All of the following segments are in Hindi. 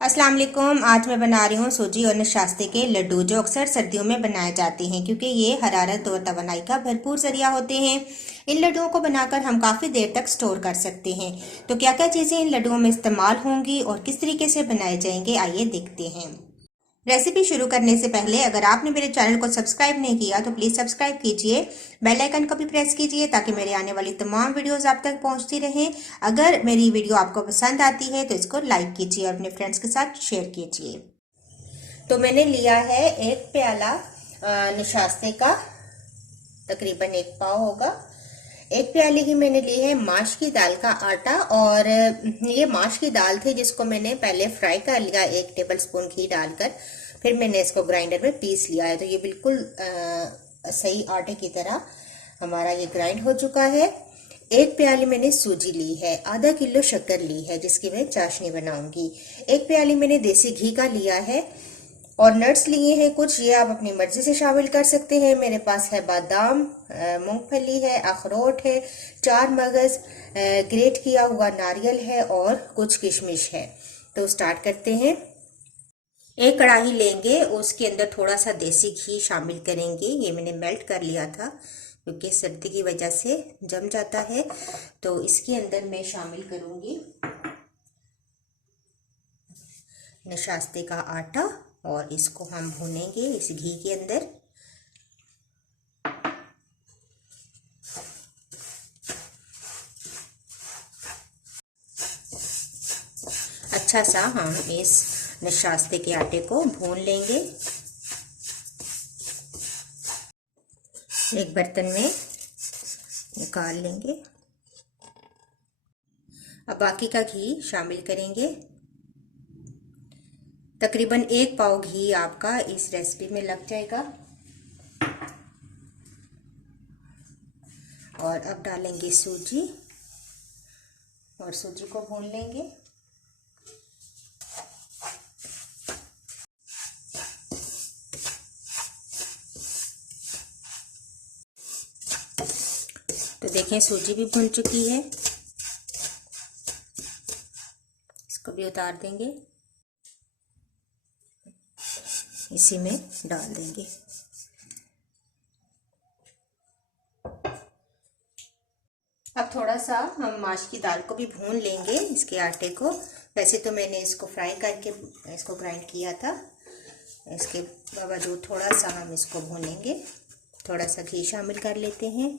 अस्सलाम वालेकुम। आज मैं बना रही हूँ सूजी और नशास्ते के लड्डू जो अक्सर सर्दियों में बनाए जाते हैं क्योंकि ये हरारत और तवानाई का भरपूर जरिया होते हैं। इन लड्डुओं को बनाकर हम काफ़ी देर तक स्टोर कर सकते हैं। तो क्या क्या चीज़ें इन लड्डुओं में इस्तेमाल होंगी और किस तरीके से बनाए जाएंगे, आइए देखते हैं। रेसिपी शुरू करने से पहले अगर आपने मेरे चैनल को सब्सक्राइब नहीं किया तो प्लीज़ सब्सक्राइब कीजिए, बेल आइकन को भी प्रेस कीजिए ताकि मेरे आने वाली तमाम वीडियोस आप तक पहुंचती रहें। अगर मेरी वीडियो आपको पसंद आती है तो इसको लाइक कीजिए और अपने फ्रेंड्स के साथ शेयर कीजिए। तो मैंने लिया है एक प्याला निशास्ते का, तकरीबन एक पाव होगा। एक प्याली की मैंने ली है माश की दाल का आटा, और ये माश की दाल थी जिसको मैंने पहले फ्राई कर लिया 1 टेबल स्पून घी डालकर, फिर मैंने इसको ग्राइंडर में पीस लिया है। तो ये बिल्कुल सही आटे की तरह हमारा ये ग्राइंड हो चुका है। एक प्याली मैंने सूजी ली है, आधा किलो शक्कर ली है जिसकी मैं चाशनी बनाऊंगी। एक प्याली मैंने देसी घी का लिया है, और नट्स लिए हैं कुछ, ये आप अपनी मर्जी से शामिल कर सकते हैं। मेरे पास है बादाम, मूंगफली है, अखरोट है, 4 मगज, ग्रेट किया हुआ नारियल है और कुछ किशमिश है। तो स्टार्ट करते हैं। एक कढ़ाई लेंगे, उसके अंदर थोड़ा सा देसी घी शामिल करेंगे। ये मैंने मेल्ट कर लिया था क्योंकि सर्दी की वजह से जम जाता है। तो इसके अंदर मैं शामिल करूंगी नशास्ते का आटा, और इसको हम भूनेंगे इस घी के अंदर। अच्छा सा हम इस नशास्ते के आटे को भून लेंगे। एक बर्तन में निकाल लेंगे। अब बाकी का घी शामिल करेंगे। तकरीबन 1 पाव घी आपका इस रेसिपी में लग जाएगा। और अब डालेंगे सूजी, और सूजी को भून लेंगे। तो देखें सूजी भी भुन चुकी है, इसको भी उतार देंगे, इसी में डाल देंगे। अब थोड़ा सा हम माश की दाल को भी भून लेंगे, इसके आटे को। वैसे तो मैंने इसको फ्राई करके इसको ग्राइंड किया था, इसके बावजूद थोड़ा सा हम इसको भूनेंगे। थोड़ा सा घी शामिल कर लेते हैं।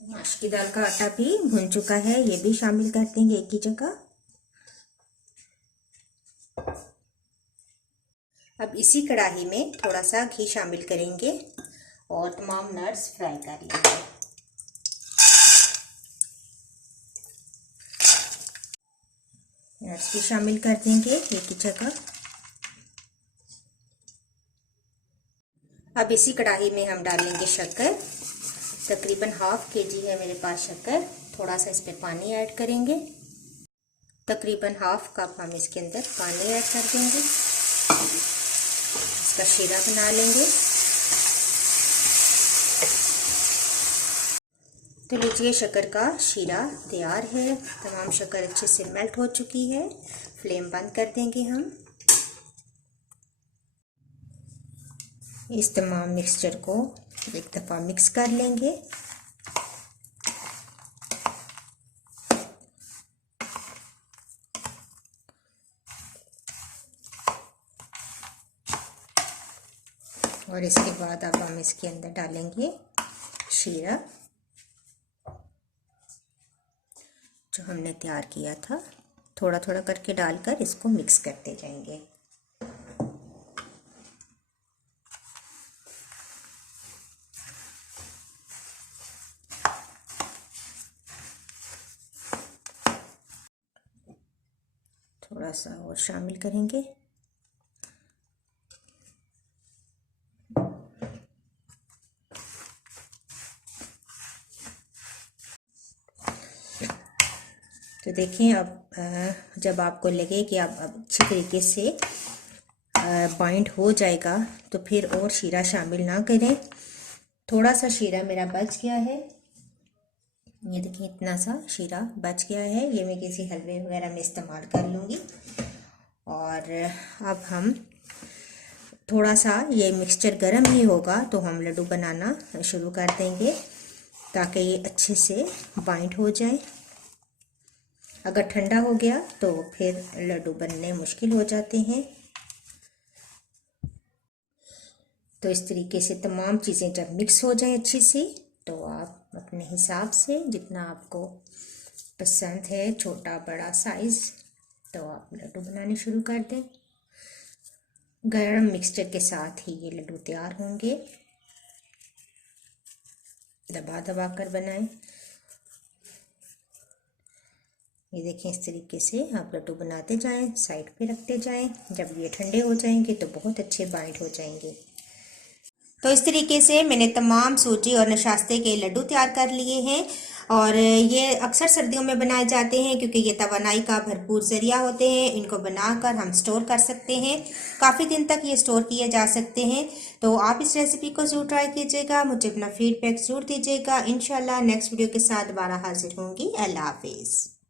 माश की दाल का आटा भी भुन चुका है, ये भी शामिल कर देंगे एक ही जगह। अब इसी कढ़ाई में थोड़ा सा घी शामिल करेंगे और तमाम नट्स फ्राई कर लेंगे। नट्स भी शामिल कर देंगे एक ही जगह। अब इसी कढ़ाई में हम डालेंगे शक्कर। तकरीबन ½ kg है मेरे पास शक्कर। थोड़ा सा इस पे पानी ऐड करेंगे। तकरीबन ½ कप हम इसके अंदर पानी ऐड कर देंगे। इसका शीरा बना लेंगे। तो लीजिए शक्कर का शीरा तैयार है। तमाम शक्कर अच्छे से मेल्ट हो चुकी है। फ्लेम बंद कर देंगे हम। इस तमाम मिक्सचर को एक दफ़ा मिक्स कर लेंगे। और इसके बाद अब हम इसके अंदर डालेंगे शीरा जो हमने तैयार किया था। थोड़ा थोड़ा करके डालकर इसको मिक्स करते जाएंगे। थोड़ा सा और शामिल करेंगे। तो देखें, अब जब आपको लगे कि आप अच्छी तरीके से बाइंड हो जाएगा तो फिर और शीरा शामिल ना करें। थोड़ा सा शीरा मेरा बच गया है, ये देखिए इतना सा शीरा बच गया है, ये मैं किसी हलवे वगैरह में इस्तेमाल कर लूँगी। और अब हम थोड़ा सा ये मिक्सचर गर्म ही होगा तो हम लड्डू बनाना शुरू कर देंगे ताकि ये अच्छे से बाइंड हो जाए। अगर ठंडा हो गया तो फिर लड्डू बनने मुश्किल हो जाते हैं। तो इस तरीके से तमाम चीज़ें जब मिक्स हो जाएं अच्छे से तो आप अपने हिसाब से जितना आपको पसंद है, छोटा बड़ा साइज़, तो आप लड्डू बनाने शुरू कर दें। गरम मिक्सचर के साथ ही ये लड्डू तैयार होंगे। दबा दबा कर बनाएं। ये देखें इस तरीके से आप लड्डू बनाते जाएं, साइड पे रखते जाएं। जब ये ठंडे हो जाएंगे तो बहुत अच्छे बाइंड हो जाएंगे। तो इस तरीके से मैंने तमाम सूजी और नशास्ते के लड्डू तैयार कर लिए हैं और ये अक्सर सर्दियों में बनाए जाते हैं क्योंकि ये तवानाई का भरपूर ज़रिया होते हैं। इनको बनाकर हम स्टोर कर सकते हैं, काफ़ी दिन तक ये स्टोर किए जा सकते हैं। तो आप इस रेसिपी को ज़रूर ट्राई कीजिएगा, मुझे अपना फीडबैक ज़रूर दीजिएगा। इंशाल्लाह नेक्स्ट वीडियो के साथ दोबारा हाजिर होंगी। अल्लाह हाफिज़।